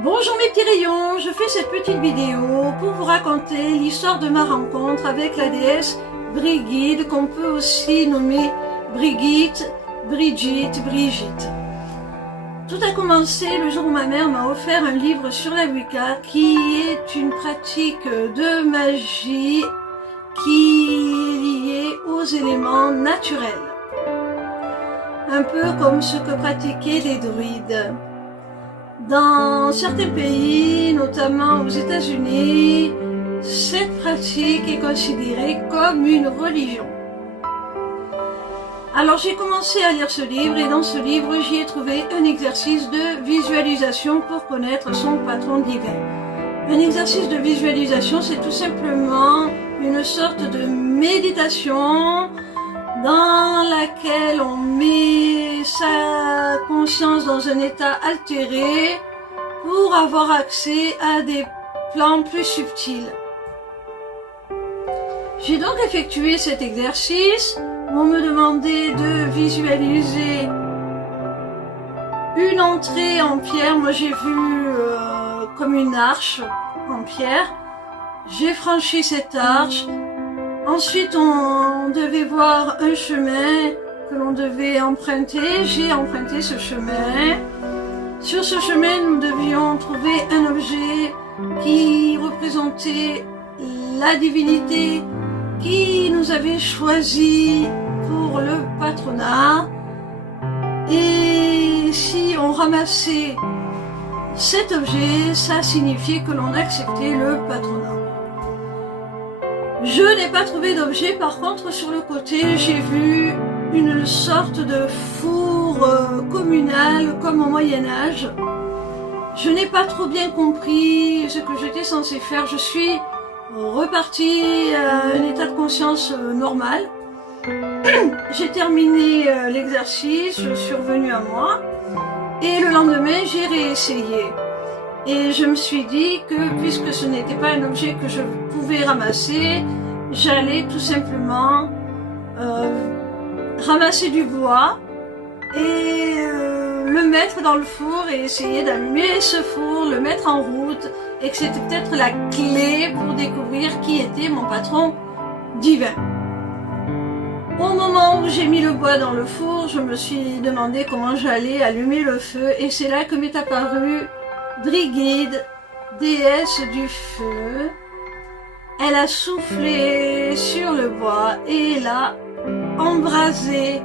Bonjour mes petits rayons, je fais cette petite vidéo pour vous raconter l'histoire de ma rencontre avec la déesse Brigide, qu'on peut aussi nommer Brigitte, Brigitte. Tout a commencé le jour où ma mère m'a offert un livre sur la Wicca, qui est une pratique de magie qui est liée aux éléments naturels. Un peu comme ce que pratiquaient les druides. Dans certains pays, notamment aux États-Unis, cette pratique est considérée comme une religion. Alors j'ai commencé à lire ce livre et dans ce livre j'y ai trouvé un exercice de visualisation pour connaître son patron divin. Un exercice de visualisation, c'est tout simplement une sorte de méditation dans laquelle on met sa conscience dans un état altéré pour avoir accès à des plans plus subtils. J'ai donc effectué cet exercice. On me demandait de visualiser une entrée en pierre. Moi j'ai vu comme une arche en pierre. J'ai franchi cette arche. Ensuite, on devait voir un chemin que l'on devait emprunter. J'ai emprunté ce chemin. Sur ce chemin, nous devions trouver un objet qui représentait la divinité qui nous avait choisi pour le patronat. Et si on ramassait cet objet, ça signifiait que l'on acceptait le patronat. Je n'ai pas trouvé d'objet, par contre sur le côté j'ai vu une sorte de four communal comme au Moyen-Âge. Je n'ai pas trop bien compris ce que j'étais censée faire. Je suis repartie à un état de conscience normal. J'ai terminé l'exercice, je suis revenue à moi et le lendemain j'ai réessayé. Et je me suis dit que puisque ce n'était pas un objet que je pouvais ramasser, j'allais tout simplement ramasser du bois et le mettre dans le four et essayer d'allumer ce four, le mettre en route, et que c'était peut-être la clé pour découvrir qui était mon patron divin. Au moment où j'ai mis le bois dans le four, je me suis demandé comment j'allais allumer le feu et c'est là que m'est apparue Brigide, déesse du feu. Elle a soufflé sur le bois et l'a embrasé.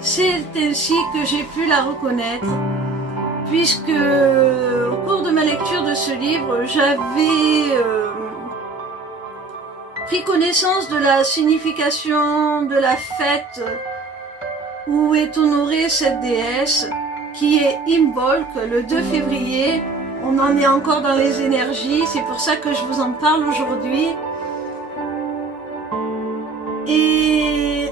C'est ainsi que j'ai pu la reconnaître, puisque au cours de ma lecture de ce livre, j'avais pris connaissance de la signification de la fête où est honorée cette déesse, qui est Imbolc, le 2 février. On en est encore dans les énergies, c'est pour ça que je vous en parle aujourd'hui. Et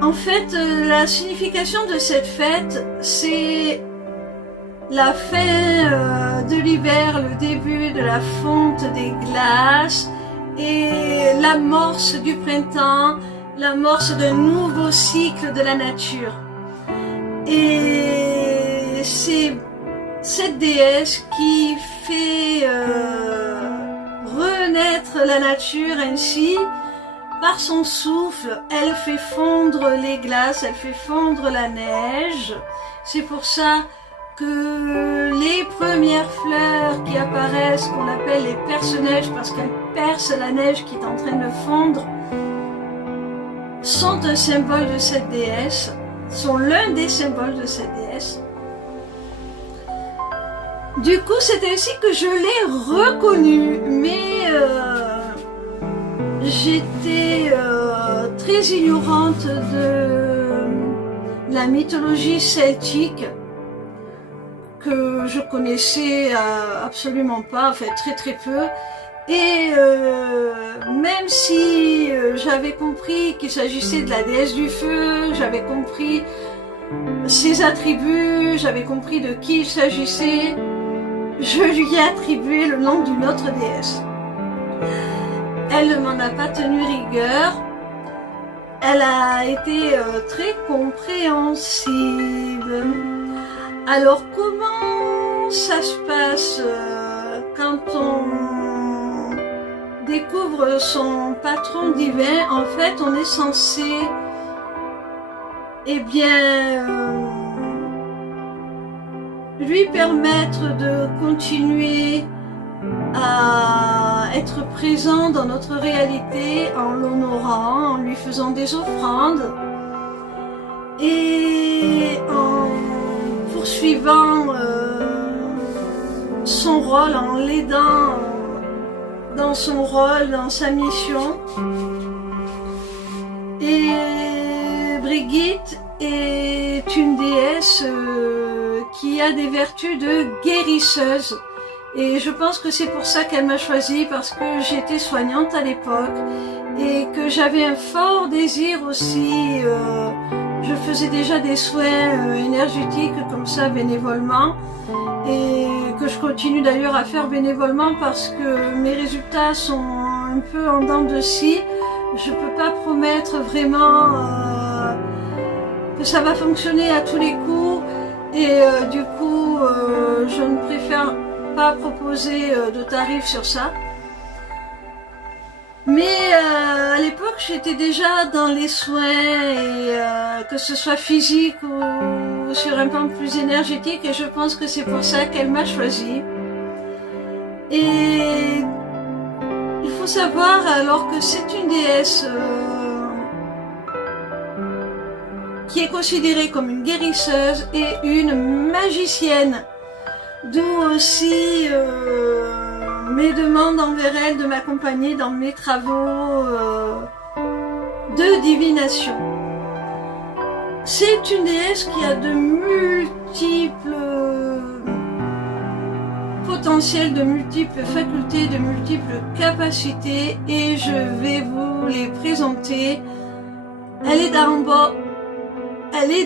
en fait, la signification de cette fête, c'est la fin de l'hiver, le début de la fonte des glaces et l'amorce du printemps, l'amorce d'un nouveau cycle de la nature. Et c'est cette déesse qui fait renaître la nature ainsi, par son souffle. Elle fait fondre les glaces, elle fait fondre la neige. C'est pour ça que les premières fleurs qui apparaissent, qu'on appelle les perce-neige, parce qu'elles percent la neige qui est en train de fondre, sont un symbole de cette déesse, sont l'un des symboles de cette déesse. Du coup, c'est ainsi que je l'ai reconnue, mais j'étais très ignorante de la mythologie celtique, que je connaissais absolument pas, enfin très peu. Et même si j'avais compris qu'il s'agissait de la déesse du feu, j'avais compris ses attributs, j'avais compris de qui il s'agissait, je lui ai attribué le nom d'une autre déesse. Elle ne m'en a pas tenu rigueur. Elle a été très compréhensible. Alors comment ça se passe quand on découvre son patron divin? En fait, on est censé, eh bien, lui permettre de continuer à être présent dans notre réalité en l'honorant, en lui faisant des offrandes et en poursuivant son rôle, en l'aidant dans son rôle, dans sa mission. Et Brigitte est une déesse qui a des vertus de guérisseuse. Et je pense que c'est pour ça qu'elle m'a choisie, parce que j'étais soignante à l'époque et que j'avais un fort désir aussi. Je faisais déjà des soins énergétiques comme ça bénévolement et que je continue d'ailleurs à faire bénévolement parce que mes résultats sont un peu en dents de scie. Je peux pas promettre vraiment que ça va fonctionner à tous les coups et du coup je ne préfère pas proposer de tarifs sur ça. Mais à l'époque j'étais déjà dans les soins et que ce soit physique ou sur un plan plus énergétique, et je pense que c'est pour ça qu'elle m'a choisi. Et il faut savoir alors que c'est une déesse qui est considérée comme une guérisseuse et une magicienne, d'où aussi mes demandes envers elle de m'accompagner dans mes travaux de divination. C'est une déesse qui a de multiples potentiels, de multiples facultés, de multiples capacités, et je vais vous les présenter. Elle est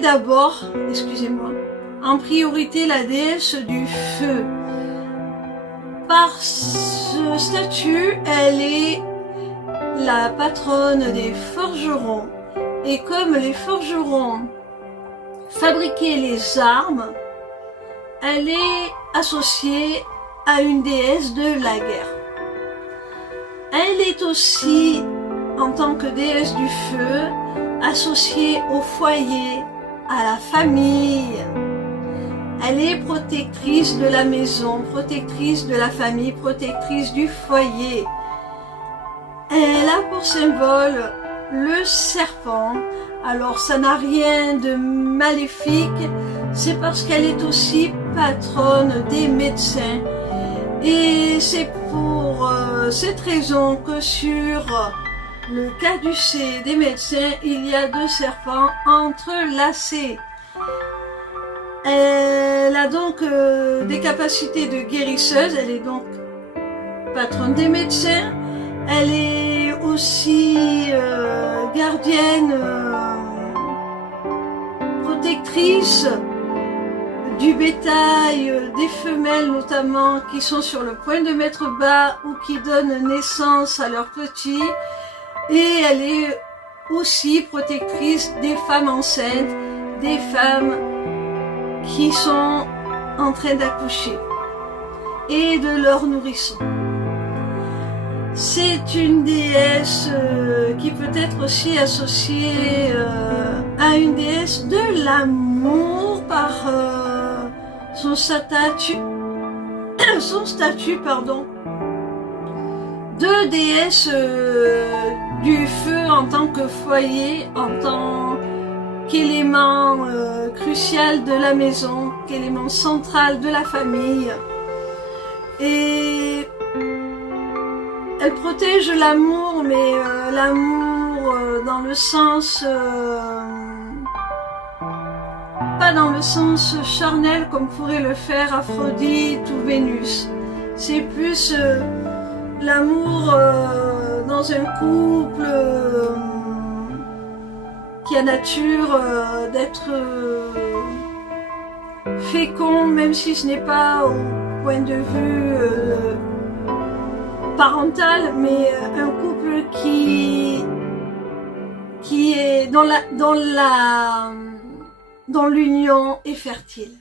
d'abord, excusez-moi, en priorité la déesse du feu. Par ce statut, elle est la patronne des forgerons. Et comme les forgerons fabriquaient les armes, elle est associée à une déesse de la guerre. Elle est aussi, en tant que déesse du feu, associée au foyer, à la famille. Elle est protectrice de la maison, protectrice de la famille, protectrice du foyer. Elle a pour symbole le serpent. Alors ça n'a rien de maléfique, c'est parce qu'elle est aussi patronne des médecins. Et c'est pour cette raison que sur le caducée des médecins, il y a 2 serpents entrelacés. Elle a donc des capacités de guérisseuse, elle est donc patronne des médecins, elle est aussi gardienne, protectrice du bétail, des femelles notamment qui sont sur le point de mettre bas ou qui donnent naissance à leurs petits, et elle est aussi protectrice des femmes enceintes, des femmes qui sont en train d'accoucher et de leurs nourrissons. C'est une déesse qui peut être aussi associée à une déesse de l'amour par son statut de déesse du feu en tant que foyer, en tant qu'élément crucial de la maison, qu'élément central de la famille. Et elle protège l'amour, mais l'amour dans le sens pas dans le sens charnel comme pourrait le faire Aphrodite ou Vénus. C'est plus l'amour dans un couple qui a nature d'être fécond, même si ce n'est pas au point de vue parental, mais un couple qui est dans l'union est fertile.